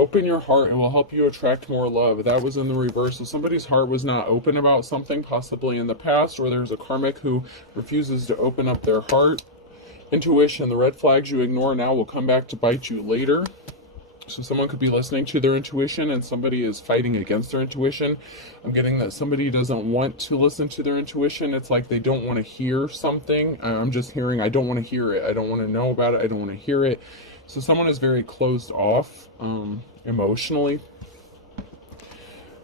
Open your heart, and will help you attract more love. That was in the reverse. So somebody's heart was not open about something, possibly in the past, or there's a karmic who refuses to open up their heart. Intuition, the red flags you ignore now will come back to bite you later. So someone could be listening to their intuition and somebody is fighting against their intuition. I'm getting that somebody doesn't want to listen to their intuition. It's like they don't want to hear something. I'm just hearing, I don't want to hear it. I don't want to know about it. I don't want to hear it. So someone is very closed off emotionally.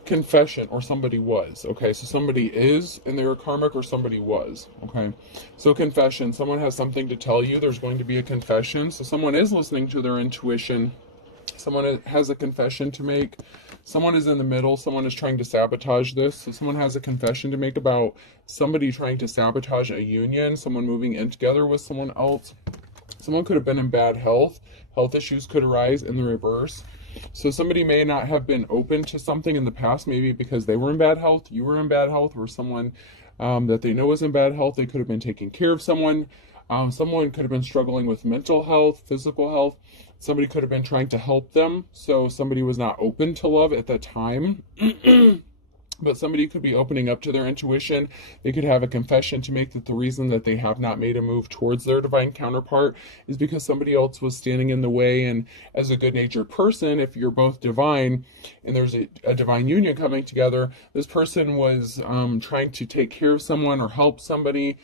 Confession, or somebody was. Okay, so somebody is and they were karmic, or somebody was. Okay, so confession, someone has something to tell you. There's going to be a confession. So someone is listening to their intuition. Someone has a confession to make. Someone is in the middle. Someone is trying to sabotage this. So someone has a confession to make about somebody trying to sabotage a union, someone moving in together with someone else. Someone could have been in bad health. Health issues could arise in the reverse. So somebody may not have been open to something in the past, maybe because they were in bad health, you were in bad health, or someone that they know is in bad health. They could have been taking care of someone. Someone could have been struggling with mental health, physical health. Somebody could have been trying to help them. So somebody was not open to love at that time. But somebody could be opening up to their intuition. They could have a confession to make that the reason that they have not made a move towards their divine counterpart is because somebody else was standing in the way. And as a good-natured person, if you're both divine and there's a divine union coming together, this person was trying to take care of someone or help somebody.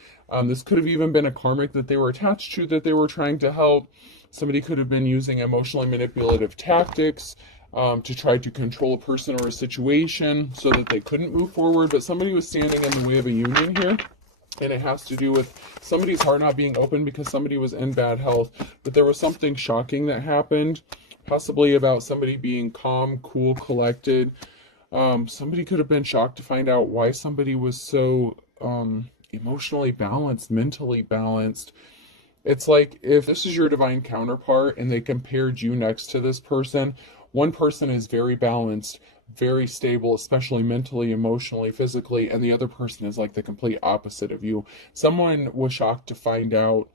This could have even been a karmic that they were attached to that they were trying to help. Somebody could have been using emotionally manipulative tactics to try to control a person or a situation so that they couldn't move forward. But somebody was standing in the way of a union here. And it has to do with somebody's heart not being open because somebody was in bad health. But there was something shocking that happened, possibly about somebody being calm, cool, collected. Somebody could have been shocked to find out why somebody was so emotionally balanced, mentally balanced. It's like if this is your divine counterpart and they compared you next to this person, one person is very balanced, very stable, especially mentally, emotionally, physically, and the other person is like the complete opposite of you. Someone was shocked to find out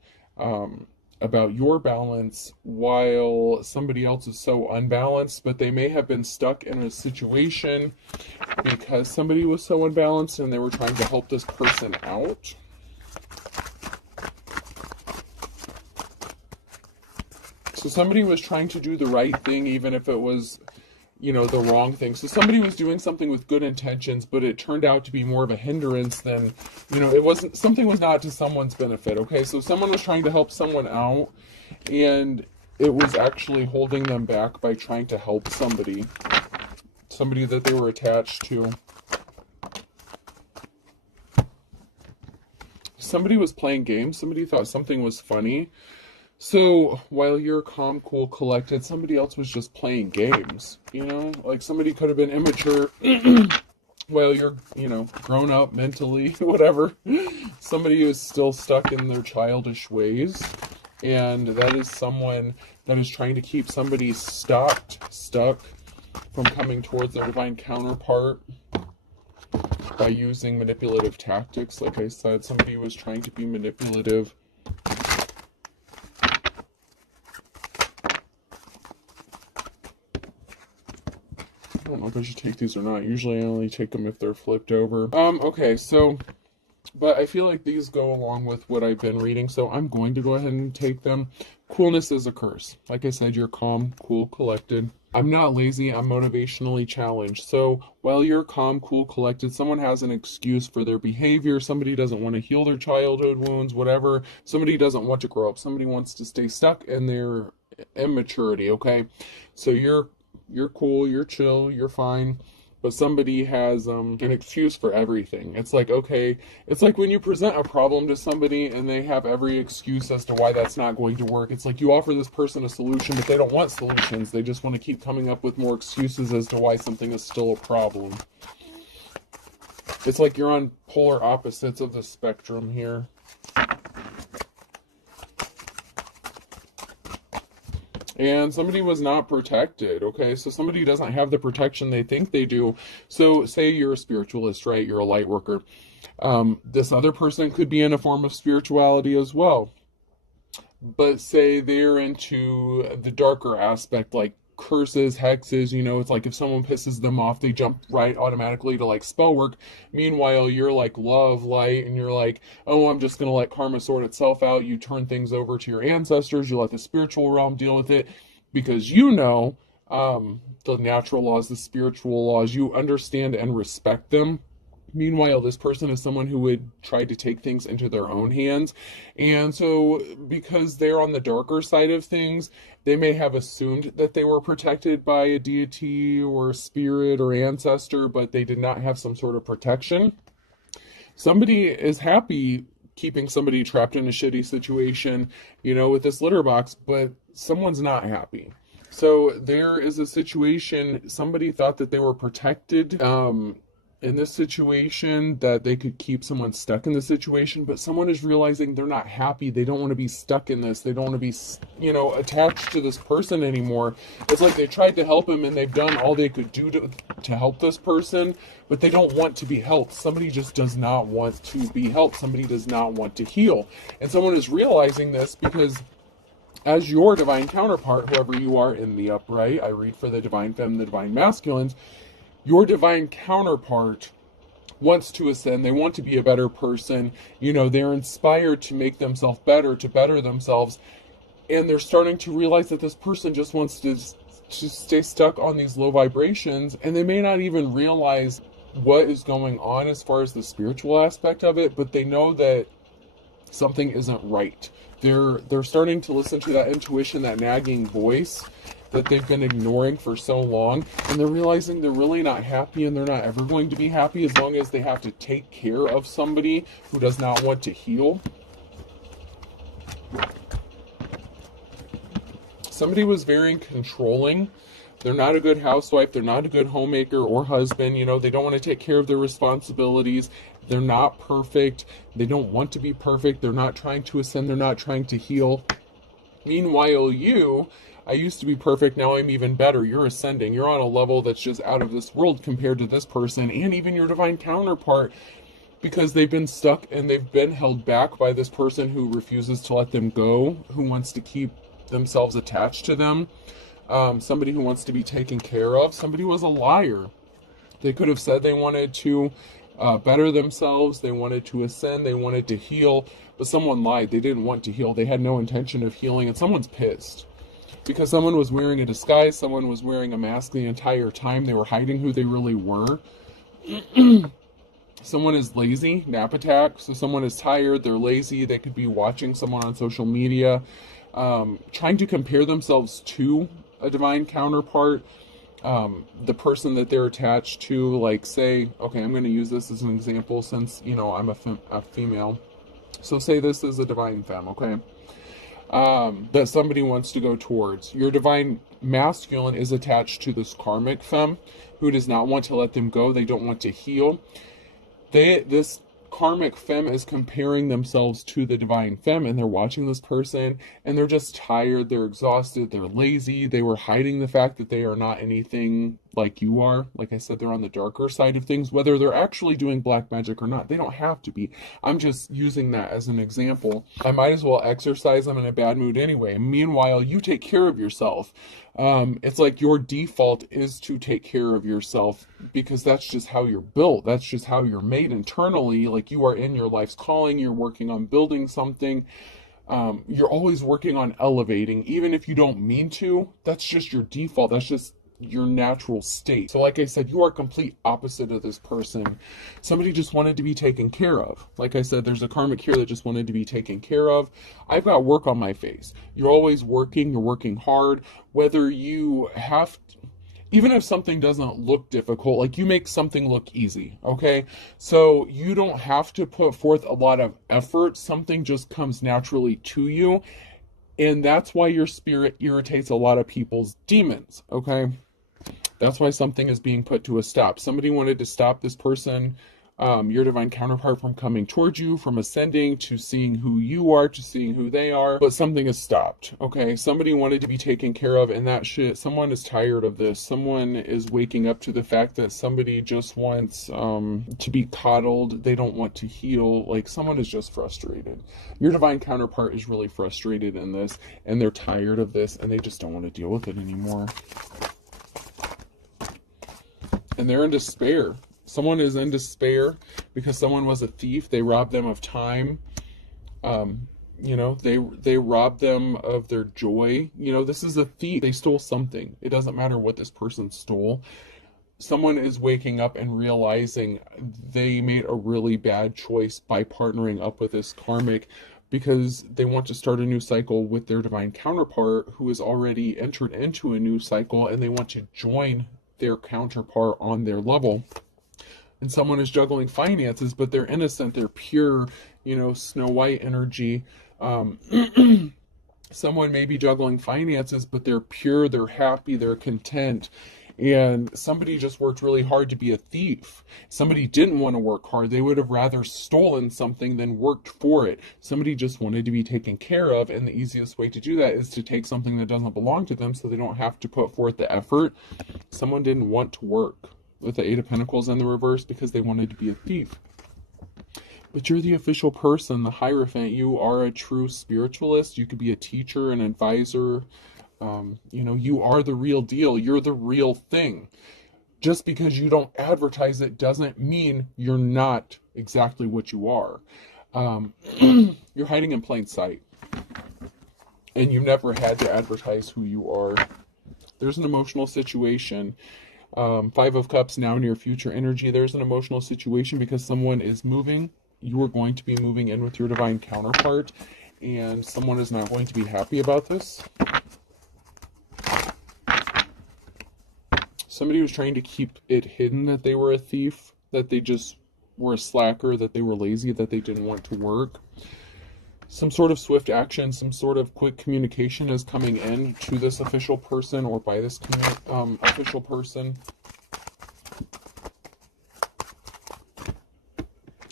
about your balance while somebody else is so unbalanced, but they may have been stuck in a situation because somebody was so unbalanced and they were trying to help this person out. So somebody was trying to do the right thing, even if it was, the wrong thing. So somebody was doing something with good intentions, but it turned out to be more of a hindrance than, something was not to someone's benefit, okay? So someone was trying to help someone out, and it was actually holding them back by trying to help somebody that they were attached to. Somebody was playing games. Somebody thought something was funny. So while you're calm, cool, collected, somebody else was just playing games, like somebody could have been immature while you're, grown up mentally, whatever. Somebody is still stuck in their childish ways. And that is someone that is trying to keep somebody stuck from coming towards their divine counterpart by using manipulative tactics. Like I said, somebody was trying to be manipulative. I don't know if I should take these or not. Usually I only take them if they're flipped over. Okay, so, but I feel like these go along with what I've been reading, so I'm going to go ahead and take them. Coolness is a curse. Like I said, you're calm, cool, collected. I'm not lazy, I'm motivationally challenged. So while you're calm, cool, collected, someone has an excuse for their behavior. Somebody doesn't want to heal their childhood wounds, whatever. Somebody doesn't want to grow up. Somebody wants to stay stuck in their immaturity, okay? So you're cool, you're chill, you're fine, but somebody has an excuse for everything. It's like, okay, it's like when you present a problem to somebody and they have every excuse as to why that's not going to work. It's like you offer this person a solution, but they don't want solutions. They just want to keep coming up with more excuses as to why something is still a problem. It's like you're on polar opposites of the spectrum here. And somebody was not protected, okay? So somebody doesn't have the protection they think they do. So say you're a spiritualist, right? You're a light worker. This other person could be in a form of spirituality as well. But say they're into the darker aspect, like curses, hexes, it's like if someone pisses them off, they jump right automatically to like spell work. Meanwhile, you're like love, light, and you're like, oh, I'm just going to let karma sort itself out. You turn things over to your ancestors, you let the spiritual realm deal with it, because the natural laws, the spiritual laws, you understand and respect them. Meanwhile, this person is someone who would try to take things into their own hands. And so, because they're on the darker side of things, they may have assumed that they were protected by a deity or a spirit or ancestor, but they did not have some sort of protection. Somebody is happy keeping somebody trapped in a shitty situation, with this litter box, but someone's not happy. So there is a situation, somebody thought that they were protected in this situation, that they could keep someone stuck in the situation, but someone is realizing they're not happy. They don't want to be stuck in this. They don't want to be, attached to this person anymore. It's like they tried to help him and they've done all they could do to help this person, but they don't want to be helped. Somebody just does not want to be helped. Somebody does not want to heal. And someone is realizing this because as your divine counterpart, whoever you are in the upright, I read for the divine feminine, the divine masculines, your divine counterpart wants to ascend. They want to be a better person. They're inspired to make themselves better, to better themselves. And they're starting to realize that this person just wants to stay stuck on these low vibrations. And they may not even realize what is going on as far as the spiritual aspect of it, but they know that something isn't right. They're starting to listen to that intuition, that nagging voice that they've been ignoring for so long, and they're realizing they're really not happy, and they're not ever going to be happy as long as they have to take care of somebody who does not want to heal. Somebody was very controlling. They're not a good housewife. They're not a good homemaker or husband. They don't want to take care of their responsibilities. They're not perfect. They don't want to be perfect. They're not trying to ascend. They're not trying to heal. Meanwhile, I used to be perfect, now I'm even better. You're ascending. You're on a level that's just out of this world compared to this person, and even your divine counterpart, because they've been stuck and they've been held back by this person who refuses to let them go, who wants to keep themselves attached to them, somebody who wants to be taken care of. Somebody was a liar. They could have said they wanted to better themselves, they wanted to ascend, they wanted to heal, but someone lied. They didn't want to heal. They had no intention of healing, and someone's pissed. Because someone was wearing a disguise, someone was wearing a mask the entire time. They were hiding who they really were. Someone is lazy, nap attack. So someone is tired, they're lazy. They could be watching someone on social media, trying to compare themselves to a divine counterpart, the person that they're attached to. Like, say, okay, I'm going to use this as an example since, I'm a female. So say this is a divine femme, okay? That somebody wants to go towards. Your divine masculine is attached to this karmic femme who does not want to let them go. They don't want to heal. This karmic femme is comparing themselves to the divine femme, and they're watching this person and they're just tired, they're exhausted, they're lazy. They were hiding the fact that they are not anything like you are. Like I said, they're on the darker side of things, whether they're actually doing black magic or not. They don't have to be. I'm just using that as an example. I might as well exercise them in a bad mood anyway. Meanwhile, you take care of yourself. It's like your default is to take care of yourself because that's just how you're built. That's just how you're made internally. Like, you are in your life's calling. You're working on building something. You're always working on elevating, even if you don't mean to. That's just your default. That's just your natural state. So like I said, you are complete opposite of this person. Somebody just wanted to be taken care of. Like I said, there's a karmic here that just wanted to be taken care of. I've got work on my face. You're always working. You're working hard. Whether you have to, even if something doesn't look difficult, like, you make something look easy, okay? So you don't have to put forth a lot of effort. Something just comes naturally to you. And that's why your spirit irritates a lot of people's demons, okay? That's why something is being put to a stop. Somebody wanted to stop this person your divine counterpart from coming towards you, from ascending to seeing who you are, to seeing who they are, but something has stopped. Okay, somebody wanted to be taken care of, and that shit, someone is tired of this. Someone is waking up to the fact that somebody just wants to be coddled. They don't want to heal. Like, someone is just frustrated. Your divine counterpart is really frustrated in this, and they're tired of this, and they just don't want to deal with it anymore. And they're in despair. Someone is in despair because someone was a thief. They robbed them of time. You know, they robbed them of their joy. You know, this is a thief. They stole something. It doesn't matter what this person stole. Someone is waking up and realizing they made a really bad choice by partnering up with this karmic, because they want to start a new cycle with their divine counterpart who has already entered into a new cycle, and they want to join their counterpart on their level. And someone is juggling finances, but they're innocent, they're pure, you know, Snow White energy. Someone may be juggling finances, but they're pure, they're happy, they're content. And somebody just worked really hard to be a thief. Somebody didn't want to work hard. They would have rather stolen something than worked for it. Somebody just wanted to be taken care of, and the easiest way to do that is to take something that doesn't belong to them so they don't have to put forth the effort. Someone didn't want to work with the Eight of Pentacles in the reverse because they wanted to be a thief. But you're the official person, the Hierophant. You are a true spiritualist. You could be a teacher, an advisor. You know, you are the real deal. You're the real thing. Just because you don't advertise it doesn't mean you're not exactly what you are. You're hiding in plain sight. And you've never had to advertise who you are. There's an emotional situation. Five of Cups, now near future energy. There's an emotional situation because someone is moving. You are going to be moving in with your divine counterpart, and someone is not going to be happy about this. Somebody was trying to keep it hidden that they were a thief, that they just were a slacker, that they were lazy, that they didn't want to work. Some sort of swift action, some sort of quick communication is coming in to this official person, or by this official person.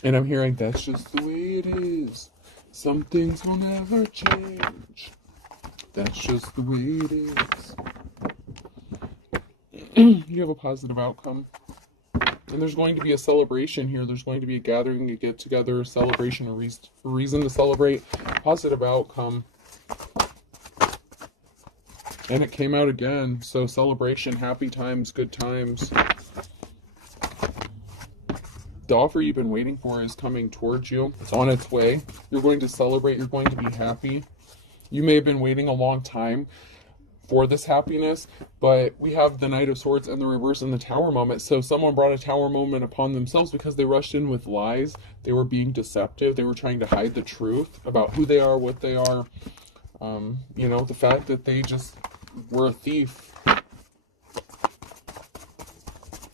And I'm hearing, that's just the way it is. Some things will never change. That's just the way it is. You have a positive outcome. And there's going to be a celebration here. There's going to be a gathering, a get-together, a celebration, a reason to celebrate. Positive outcome. And it came out again. So celebration, happy times, good times. The offer you've been waiting for is coming towards you. It's on its way. You're going to celebrate. You're going to be happy. You may have been waiting a long time for this happiness, but we have the Knight of Swords and the reverse in the Tower moment. So someone brought a Tower moment upon themselves because they rushed in with lies. They were being deceptive. They were trying to hide the truth about who they are, what they are. You know, the fact that they just were a thief.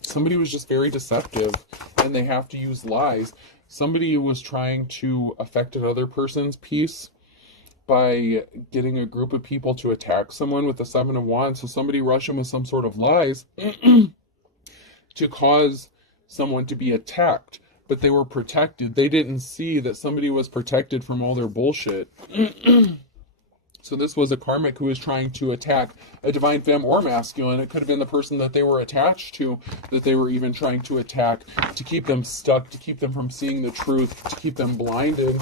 Somebody was just very deceptive, and they have to use lies. Somebody was trying to affect another person's peace by getting a group of people to attack someone with the Seven of Wands. So somebody rushed in with some sort of lies to cause someone to be attacked, but they were protected. They didn't see that somebody was protected from all their bullshit. So this was a karmic who was trying to attack a divine femme or masculine. It could have been the person that they were attached to, that they were even trying to attack, to keep them stuck, to keep them from seeing the truth, to keep them blinded.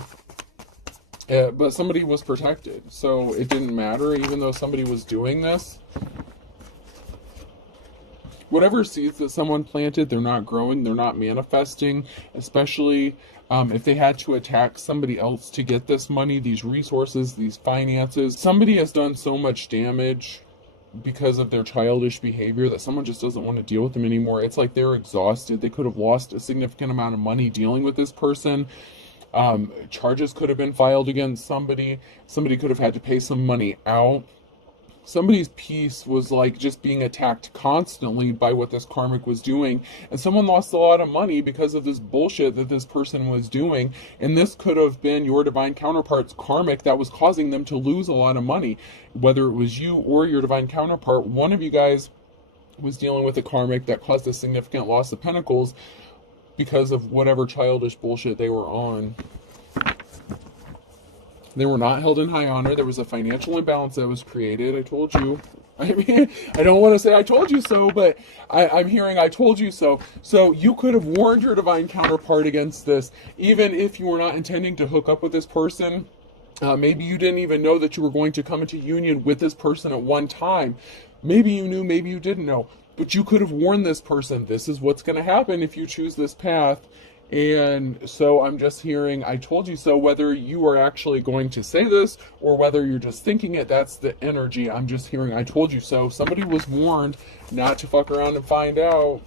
But somebody was protected, so it didn't matter, even though somebody was doing this. Whatever seeds that someone planted, they're not growing, they're not manifesting, especially if they had to attack somebody else to get this money, these resources, these finances. Somebody has done so much damage because of their childish behavior that someone just doesn't want to deal with them anymore. It's like they're exhausted. They could have lost a significant amount of money dealing with this person. Charges could have been filed against somebody. Somebody could have had to pay some money out. Somebody's peace was like just being attacked constantly by what this karmic was doing. And someone lost a lot of money because of this bullshit that this person was doing. And this could have been your divine counterpart's karmic that was causing them to lose a lot of money. Whether it was you or your divine counterpart, one of you guys was dealing with a karmic that caused a significant loss of pentacles. because of whatever childish bullshit they were on. They were not held in high honor. There was a financial imbalance that was created. I told you. I mean, I don't want to say I told you so, but I'm hearing I told you so. So you could have warned your divine counterpart against this, even if you were not intending to hook up with this person. Maybe you didn't even know that you were going to come into union with this person at one time. Maybe you knew, maybe you didn't know. But you could have warned this person, this is what's going to happen if you choose this path. And so I'm just hearing, I told you so, whether you are actually going to say this or whether you're just thinking it, that's the energy. I'm just hearing, I told you so. Somebody was warned not to fuck around and find out.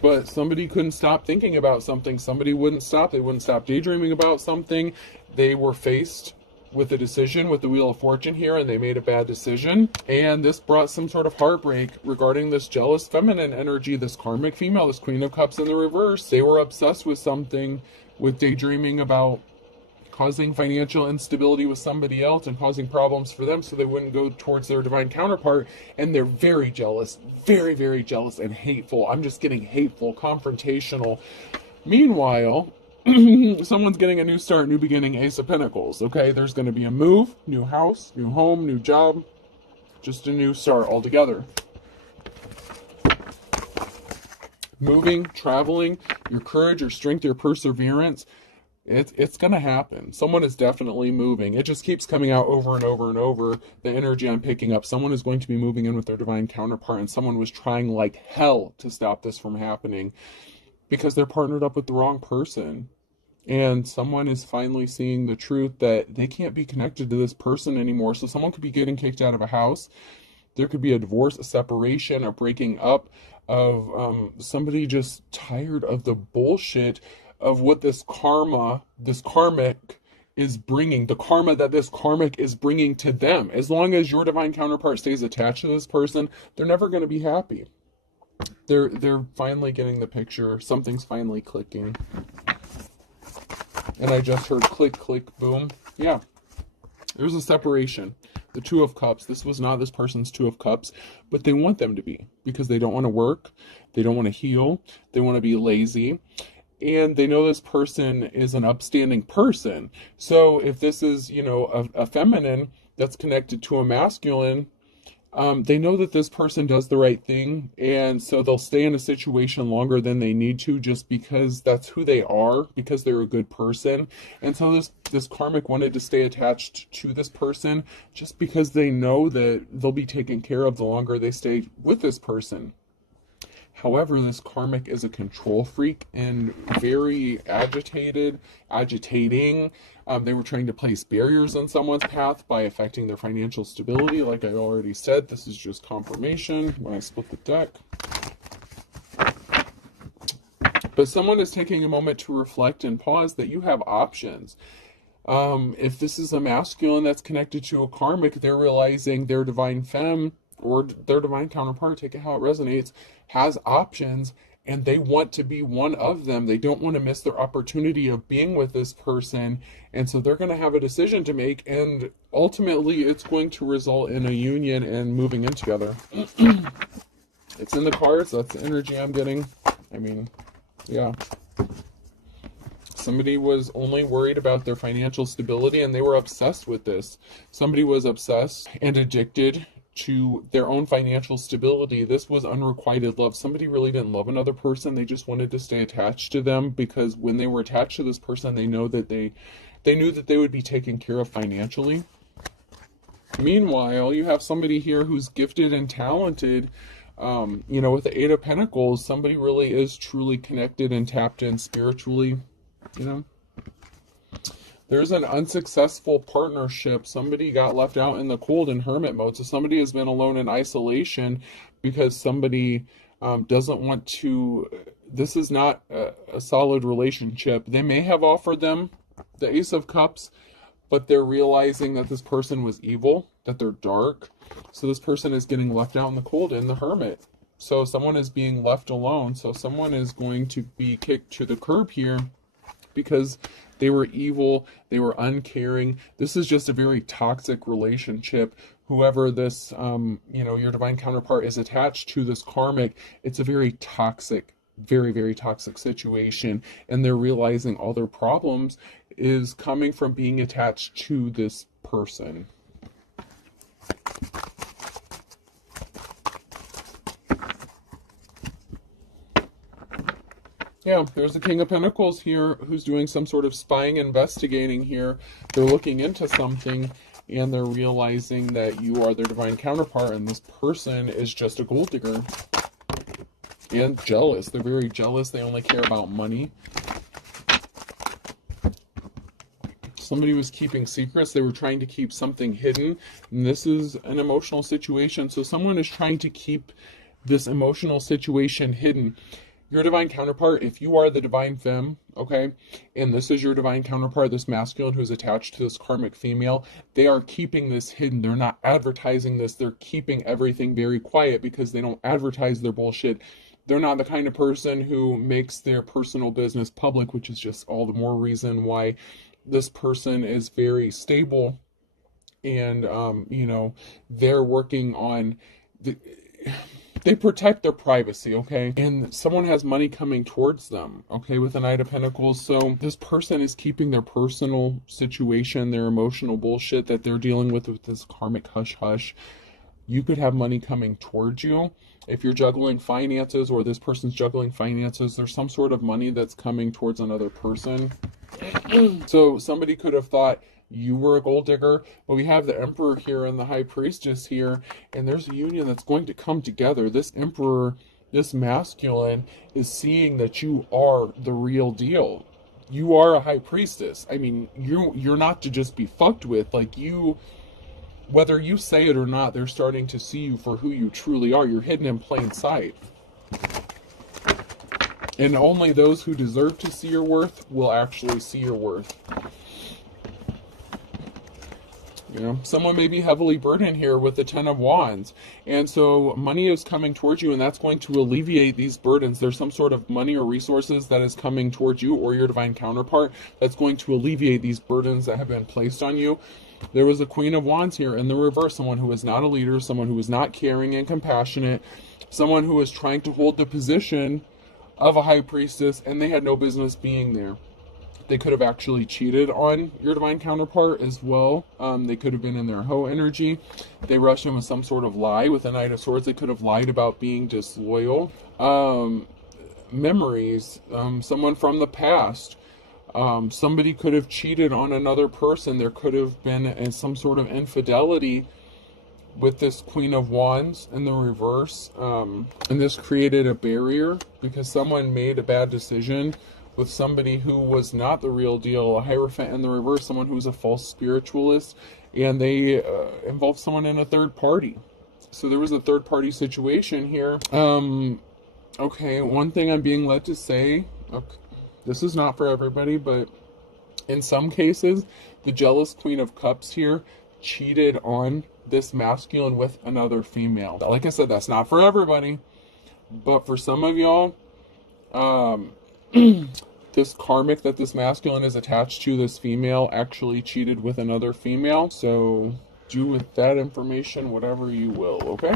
But somebody couldn't stop thinking about something. Somebody wouldn't stop. They wouldn't stop daydreaming about something. They were faced with a decision with the Wheel of Fortune here, and they made a bad decision. And this brought some sort of heartbreak regarding this jealous feminine energy, this karmic female, this Queen of Cups in the reverse. They were obsessed with something, with daydreaming about causing financial instability with somebody else and causing problems for them so they wouldn't go towards their divine counterpart. And they're very jealous, very, very jealous and hateful. I'm just getting hateful, confrontational. Meanwhile, someone's getting a new start, new beginning, Ace of Pentacles. Okay, there's going to be a move, new house, new home, new job, just a new start altogether. Moving, traveling, your courage, your strength, your perseverance, it's going to happen. Someone is definitely moving. It just keeps coming out over and over and over. The energy I'm picking up, someone is going to be moving in with their divine counterpart, and someone was trying like hell to stop this from happening because they're partnered up with the wrong person. And someone is finally seeing the truth that they can't be connected to this person anymore. So someone could be getting kicked out of a house. There could be a divorce, a separation, a breaking up of somebody just tired of the bullshit of what this karmic is bringing, the karma that this karmic is bringing to them. As long as your divine counterpart stays attached to this person, they're never going to be happy. They're finally getting the picture. Something's finally clicking. And I just heard click, click, boom. Yeah, there's a separation. The Two of Cups. This was not this person's Two of Cups, but they want them to be because they don't want to work. They don't want to heal. They want to be lazy. And they know this person is an upstanding person. So if this is, a feminine that's connected to a masculine, they know that this person does the right thing, and so they'll stay in a situation longer than they need to just because that's who they are, because they're a good person. And so this karmic wanted to stay attached to this person just because they know that they'll be taken care of the longer they stay with this person. However, this karmic is a control freak and very agitating. They were trying to place barriers on someone's path by affecting their financial stability. Like I already said, this is just confirmation when I split the deck. But someone is taking a moment to reflect and pause that you have options. If this is a masculine that's connected to a karmic, they're realizing their divine femme or their divine counterpart, take it how it resonates, has options, and they want to be one of them. They don't want to miss their opportunity of being with this person, and so they're going to have a decision to make, and ultimately it's going to result in a union and moving in together. It's in the cards. That's the energy I'm getting. I mean, yeah. Somebody was only worried about their financial stability, and they were obsessed with this. Somebody was obsessed and addicted to their own financial stability. This was unrequited love. Somebody really didn't love another person. They just wanted to stay attached to them because when they were attached to this person, they knew that they would be taken care of financially. Meanwhile, you have somebody here who's gifted and talented. With the Eight of Pentacles, somebody really is truly connected and tapped in spiritually. There's an unsuccessful partnership. Somebody got left out in the cold in hermit mode. So somebody has been alone in isolation because somebody doesn't want to. This is not a solid relationship. They may have offered them the Ace of Cups, but they're realizing that this person was evil, that they're dark. So this person is getting left out in the cold in the hermit. So someone is being left alone. So someone is going to be kicked to the curb here because they were evil, they were uncaring. This is just a very toxic relationship. Whoever this, your divine counterpart is attached to, this karmic, it's a very toxic very, very toxic situation, and they're realizing all their problems is coming from being attached to this person. Yeah, there's the King of Pentacles here who's doing some sort of spying, investigating here. They're looking into something and they're realizing that you are their divine counterpart and this person is just a gold digger. And jealous. They're very jealous. They only care about money. Somebody was keeping secrets. They were trying to keep something hidden. And this is an emotional situation. So someone is trying to keep this emotional situation hidden. Your divine counterpart, if you are the divine femme, okay, and this is your divine counterpart, this masculine who's attached to this karmic female, they are keeping this hidden. They're not advertising this. They're keeping everything very quiet because they don't advertise their bullshit. They're not the kind of person who makes their personal business public, which is just all the more reason why this person is very stable and, you know, they're working on they protect their privacy, okay? And someone has money coming towards them, okay, with the Knight of Pentacles. So this person is keeping their personal situation, their emotional bullshit that they're dealing with this karmic hush-hush. You could have money coming towards you. If you're juggling finances or this person's juggling finances, there's some sort of money that's coming towards another person. So somebody could have thought you were a gold digger, but we have the Emperor here and the High Priestess here, and there's a union that's going to come together. This Emperor, this masculine, is seeing that you are the real deal. You are a High Priestess. I mean, you're not to just be fucked with. Like, you, whether you say it or not, they're starting to see you for who you truly are. You're hidden in plain sight. And only those who deserve to see your worth will actually see your worth. You know, someone may be heavily burdened here with the Ten of Wands. And so money is coming towards you, and that's going to alleviate these burdens. There's some sort of money or resources that is coming towards you or your divine counterpart that's going to alleviate these burdens that have been placed on you. There was a Queen of Wands here in the reverse, someone who is not a leader, someone who is not caring and compassionate, someone who is trying to hold the position of a High Priestess, and they had no business being there. They could have actually cheated on your divine counterpart as well. They could have been in their hoe energy. They rushed him with some sort of lie with the Knight of Swords. They could have lied about being disloyal. Memories, someone from the past. Somebody could have cheated on another person. There could have been some sort of infidelity with this Queen of Wands in the reverse. And this created a barrier because someone made a bad decision with somebody who was not the real deal, a Hierophant in the reverse, someone who's a false spiritualist, and they involved someone in a third party. So there was a third party situation here. Okay, one thing I'm being led to say, okay, this is not for everybody, but in some cases, the jealous Queen of Cups here cheated on this masculine with another female. Like I said, that's not for everybody, but for some of y'all, this karmic that this masculine is attached to, this female, actually cheated with another female. So do with that information whatever you will, okay?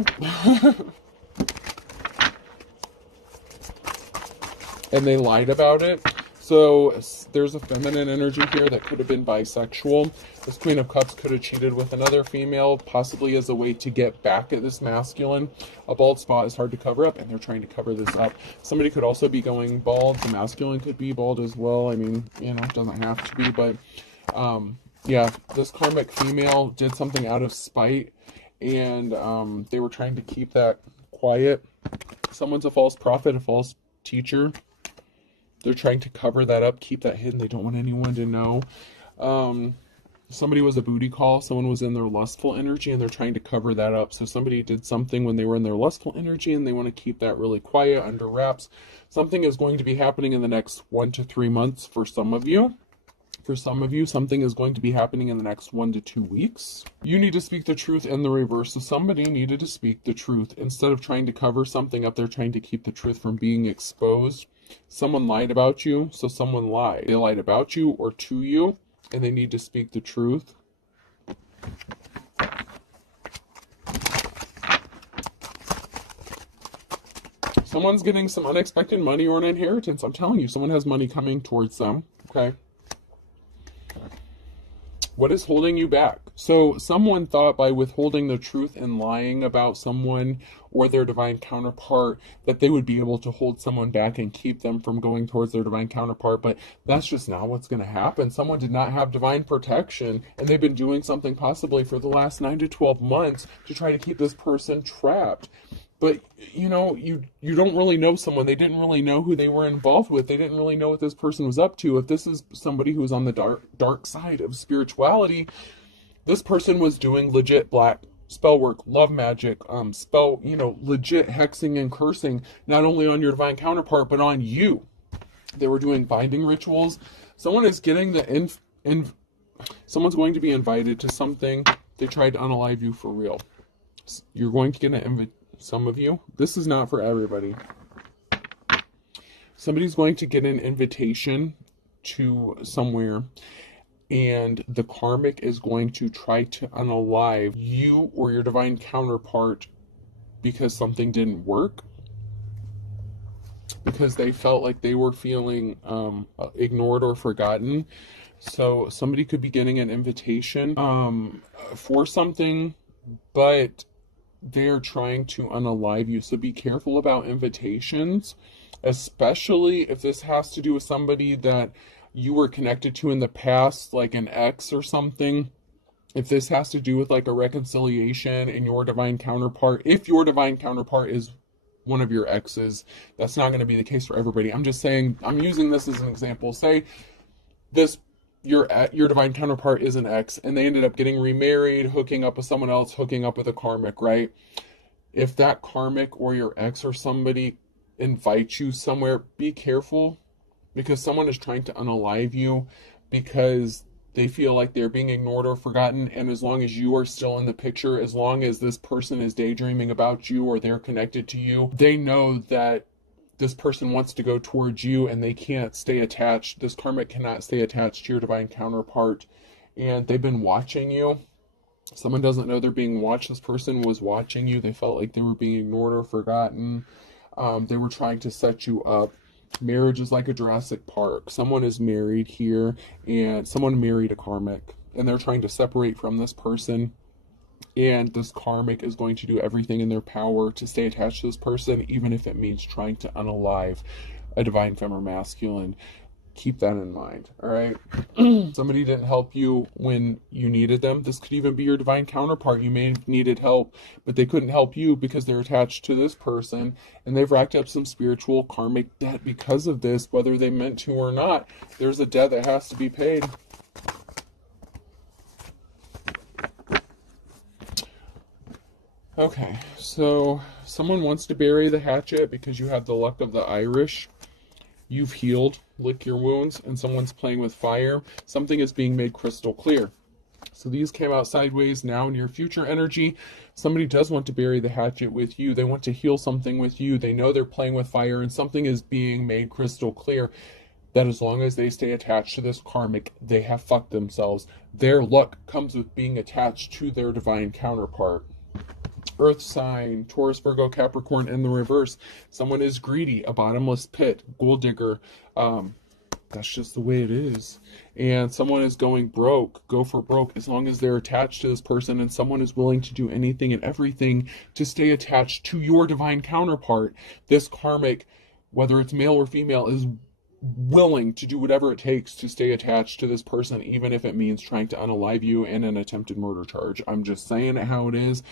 And they lied about it. So there's a feminine energy here that could have been bisexual. This Queen of Cups could have cheated with another female, possibly as a way to get back at this masculine. A bald spot is hard to cover up, and they're trying to cover this up. Somebody could also be going bald. The masculine could be bald as well. I mean, you know, it doesn't have to be, but yeah, this karmic female did something out of spite, and they were trying to keep that quiet. Someone's a false prophet, a false teacher. They're trying to cover that up, keep that hidden. They don't want anyone to know. Somebody was a booty call. Someone was in their lustful energy, and they're trying to cover that up. So somebody did something when they were in their lustful energy, and they want to keep that really quiet, under wraps. Something is going to be happening in the next 1 to 3 months for some of you. For some of you, something is going to be happening in the next 1 to 2 weeks. You need to speak the truth in the reverse. So somebody needed to speak the truth. Instead of trying to cover something up, they're trying to keep the truth from being exposed. Someone lied about you, so someone lied. They lied about you or to you, and they need to speak the truth. Someone's getting some unexpected money or an inheritance. I'm telling you, someone has money coming towards them. Okay. What is holding you back? So someone thought by withholding the truth and lying about someone or their divine counterpart that they would be able to hold someone back and keep them from going towards their divine counterpart, but that's just not what's going to happen. Someone did not have divine protection, and they've been doing something possibly for the last 9 to 12 months to try to keep this person trapped. But, you know, you don't really know someone. They didn't really know who they were involved with. They didn't really know what this person was up to. If this is somebody who's on the dark side of spirituality, this person was doing legit black spell work, love magic, legit hexing and cursing, not only on your divine counterpart, but on you. They were doing binding rituals. Someone is getting someone's going to be invited to something. They tried to unalive you for real. You're going to get an invitation. Some of you, this is not for everybody. Somebody's going to get an invitation to somewhere, and the karmic is going to try to unalive you or your divine counterpart because something didn't work, because they felt like they were feeling ignored or forgotten. So somebody could be getting an invitation for something, but they're trying to unalive you. So be careful about invitations, especially if this has to do with somebody that you were connected to in the past, like an ex or something. If this has to do with like a reconciliation and your divine counterpart, if your divine counterpart is one of your exes, that's not going to be the case for everybody. I'm just saying, I'm using this as an example. Say this your divine counterpart is an ex, and they ended up getting remarried, hooking up with someone else, hooking up with a karmic, right? If that karmic or your ex or somebody invites you somewhere, be careful, because someone is trying to unalive you because they feel like they're being ignored or forgotten. And as long as you are still in the picture, as long as this person is daydreaming about you or they're connected to you, they know that this person wants to go towards you and they can't stay attached. This karmic cannot stay attached to your divine counterpart. And they've been watching you. Someone doesn't know they're being watched. This person was watching you. They felt like they were being ignored or forgotten. They were trying to set you up. Marriage is like a Jurassic Park. Someone is married here, and someone married a karmic, and they're trying to separate from this person. And this karmic is going to do everything in their power to stay attached to this person, even if it means trying to unalive a divine femme or masculine. Keep that in mind, all right? Somebody didn't help you when you needed them. This could even be your divine counterpart. You may have needed help, but they couldn't help you because they're attached to this person, and they've racked up some spiritual karmic debt because of this, whether they meant to or not. There's a debt that has to be paid. Okay, so someone wants to bury the hatchet because you have the luck of the Irish. You've healed, lick your wounds, and someone's playing with fire. Something is being made crystal clear. So these came out sideways. Now in your future energy, somebody does want to bury the hatchet with you. They want to heal something with you. They know they're playing with fire, and something is being made crystal clear that as long as they stay attached to this karmic, they have fucked themselves. Their luck comes with being attached to their divine counterpart. Earth sign, Taurus, Virgo, Capricorn in the reverse. Someone is greedy, a bottomless pit, gold digger. That's just the way it is. And someone is going broke, go for broke, as long as they're attached to this person, and someone is willing to do anything and everything to stay attached to your divine counterpart. This karmic, whether it's male or female, is willing to do whatever it takes to stay attached to this person, even if it means trying to unalive you and an attempted murder charge. I'm just saying it how it is.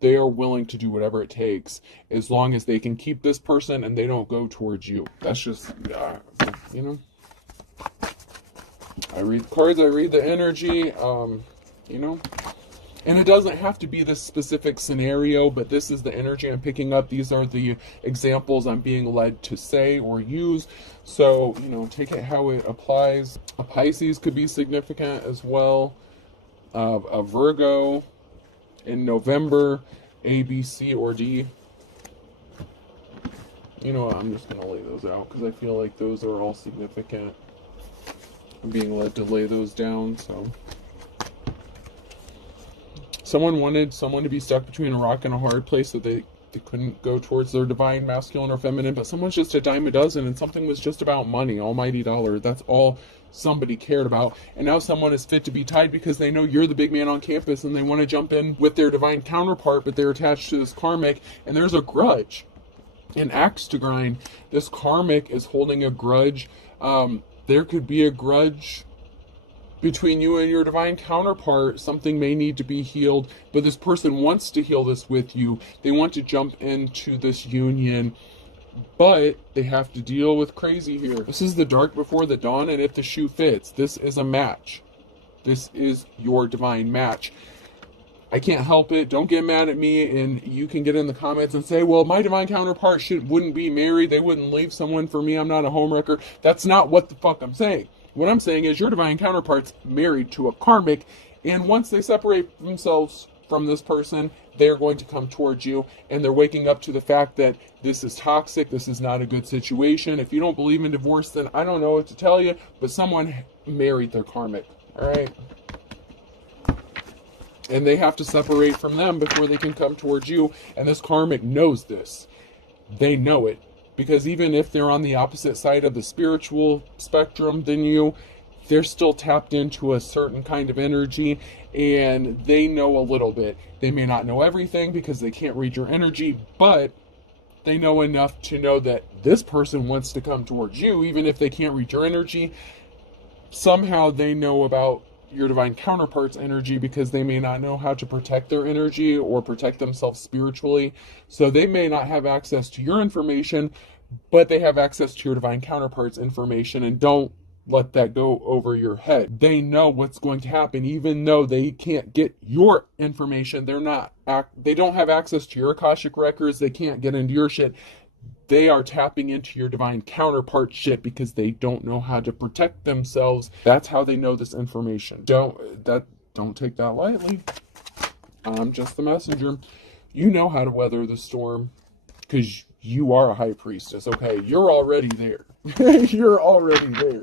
They are willing to do whatever it takes as long as they can keep this person and they don't go towards you. That's just, you know. I read the cards, I read the energy, you know. And it doesn't have to be this specific scenario, but this is the energy I'm picking up. These are the examples I'm being led to say or use. So, you know, take it how it applies. A Pisces could be significant as well. A Virgo in November, A, B, C, or D. You know what, I'm just going to lay those out because I feel like those are all significant. I'm being led to lay those down, so. Someone wanted someone to be stuck between a rock and a hard place, so they they couldn't go towards their divine masculine or feminine, but someone's just a dime a dozen, and something was just about money, almighty dollar. That's all somebody cared about. And now someone is fit to be tied because they know you're the big man on campus, and they want to jump in with their divine counterpart, but they're attached to this karmic, and there's a grudge, an axe to grind. This karmic is holding a grudge. There could be a grudge between you and your divine counterpart. Something may need to be healed, but this person wants to heal this with you. They want to jump into this union, but they have to deal with crazy here. This is the dark before the dawn, and if the shoe fits, this is a match. This is your divine match. I can't help it. Don't get mad at me, and you can get in the comments and say, well, my divine counterpart wouldn't be married. They wouldn't leave someone for me. I'm not a homewrecker. That's not what the fuck I'm saying. What I'm saying is your divine counterpart's married to a karmic, and once they separate themselves from this person, they're going to come towards you, and they're waking up to the fact that this is toxic, this is not a good situation. If you don't believe in divorce, then I don't know what to tell you, but someone married their karmic, all right? And they have to separate from them before they can come towards you, and this karmic knows this. They know it. Because even if they're on the opposite side of the spiritual spectrum than you, they're still tapped into a certain kind of energy, and they know a little bit. They may not know everything because they can't read your energy, but they know enough to know that this person wants to come towards you, even if they can't read your energy. Somehow they know about your divine counterpart's energy because they may not know how to protect their energy or protect themselves spiritually. So they may not have access to your information, but they have access to your divine counterpart's information, and don't let that go over your head. They know what's going to happen, even though they can't get your information. They don't have access to your Akashic records. They can't get into your shit. They are tapping into your divine counterpart shit because they don't know how to protect themselves. That's how they know this information. Don't take that lightly. I'm just the messenger. You know how to weather the storm because you are a high priestess, okay? You're already there. You're already there.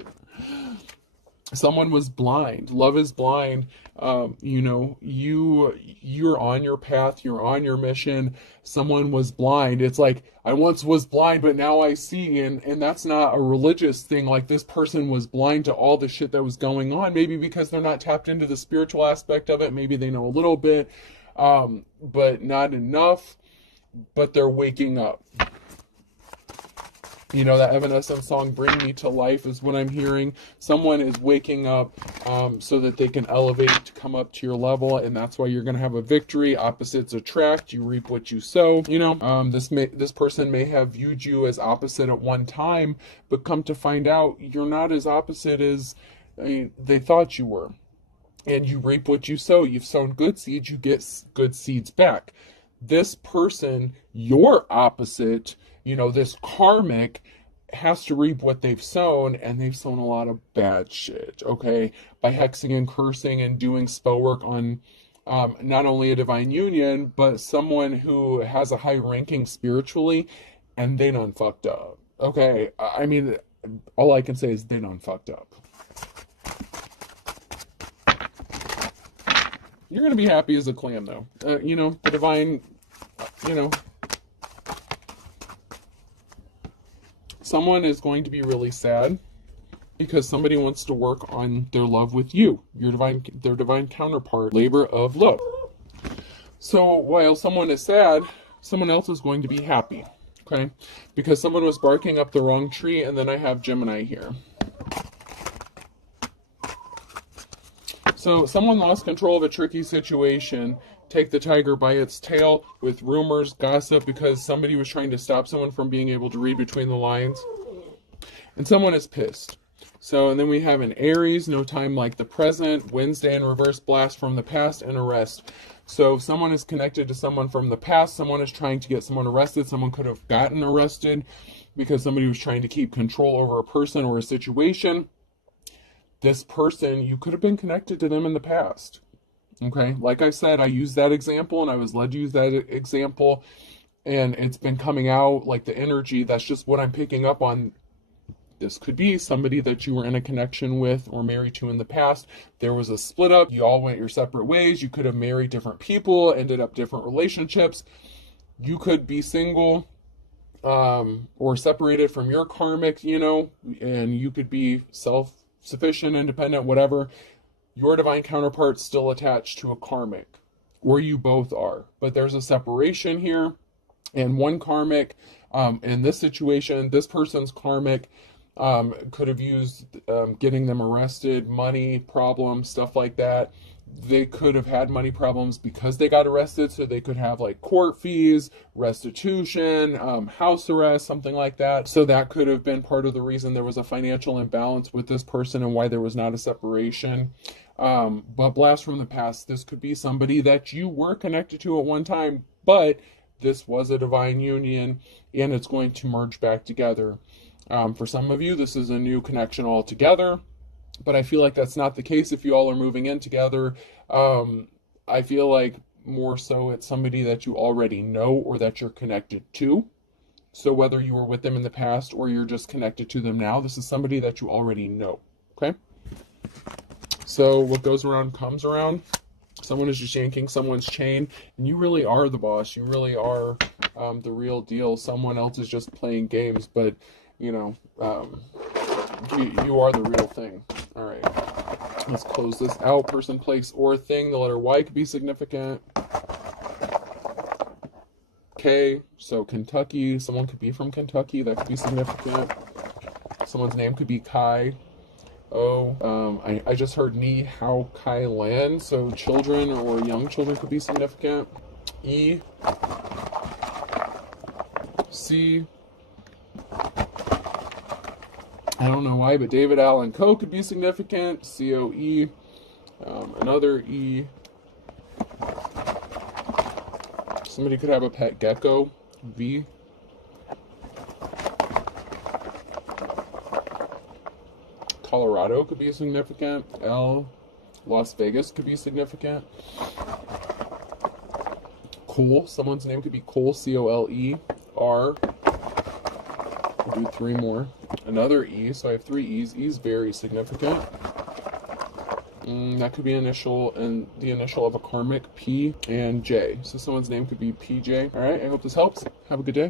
Someone was blind. Love is blind. You're on your path. You're on your mission. Someone was blind. It's like, I once was blind, but now I see. And that's not a religious thing. Like, this person was blind to all the shit that was going on. Maybe because they're not tapped into the spiritual aspect of it. Maybe they know a little bit, but not enough. But they're waking up. You know, that Evanescence song, Bring Me to Life, is what I'm hearing. Someone is waking up so that they can elevate to come up to your level, and that's why you're going to have a victory. Opposites attract. You reap what you sow. You know, this person may have viewed you as opposite at one time, but come to find out, you're not as opposite as they thought you were. And you reap what you sow. You've sown good seeds, you get good seeds back. This person, your opposite, this karmic, has to reap what they've sown, and they've sown a lot of bad shit, okay? By hexing and cursing and doing spell work on not only a divine union, but someone who has a high ranking spiritually, and they done fucked up, okay? I mean, all I can say is they done fucked up. You're going to be happy as a clam, though. The divine, someone is going to be really sad because somebody wants to work on their love with you, their divine counterpart, labor of love. So while someone is sad, someone else is going to be happy, okay? Because someone was barking up the wrong tree, and then I have Gemini here. So someone lost control of a tricky situation. Take the tiger by its tail with rumors, gossip, because somebody was trying to stop someone from being able to read between the lines. And someone is pissed. So, and then we have an Aries, no time like the present, Wednesday in reverse, blast from the past, and arrest. So if someone is connected to someone from the past, someone is trying to get someone arrested, someone could have gotten arrested because somebody was trying to keep control over a person or a situation. This person, you could have been connected to them in the past. Okay, like I said, I used that example, and I was led to use that example, and it's been coming out like the energy. That's just what I'm picking up on. This could be somebody that you were in a connection with or married to in the past. There was a split up. You all went your separate ways. You could have married different people, ended up different relationships. You could be single, or separated from your karmic, and you could be self-sufficient, independent, whatever. Your divine counterpart's still attached to a karmic, or you both are. But there's a separation here, and one karmic, in this situation, this person's karmic could have used getting them arrested, money problems, stuff like that. They could have had money problems because they got arrested, so they could have like court fees, restitution, house arrest, something like that. So that could have been part of the reason there was a financial imbalance with this person and why there was not a separation. But blast from the past, this could be somebody that you were connected to at one time, but this was a divine union and it's going to merge back together. For some of you, this is a new connection altogether, but I feel like that's not the case if you all are moving in together. I feel like more so it's somebody that you already know or that you're connected to. So whether you were with them in the past or you're just connected to them now, this is somebody that you already know, okay? So what goes around comes around. Someone is just yanking someone's chain, and you really are the boss. You really are the real deal. Someone else is just playing games, but you are the real thing. All right, let's close this out. Person, place, or thing. The letter Y could be significant. K, so Kentucky. Someone could be from Kentucky. That could be significant. Someone's name could be Kai. I just heard Ni Hao Kai Lan, so children or young children could be significant. E, C, I don't know why, but David Allen Coe could be significant. COE, another E. Somebody could have a pet gecko. V. Colorado could be significant. L. Las Vegas could be significant. Cole. Someone's name could be Cole. C-O-L-E. R. We'll do 3 more. Another E. So I have 3 E's. E is very significant. That could be initial and the initial of a karmic. P and J. So someone's name could be PJ. All right. I hope this helps. Have a good day.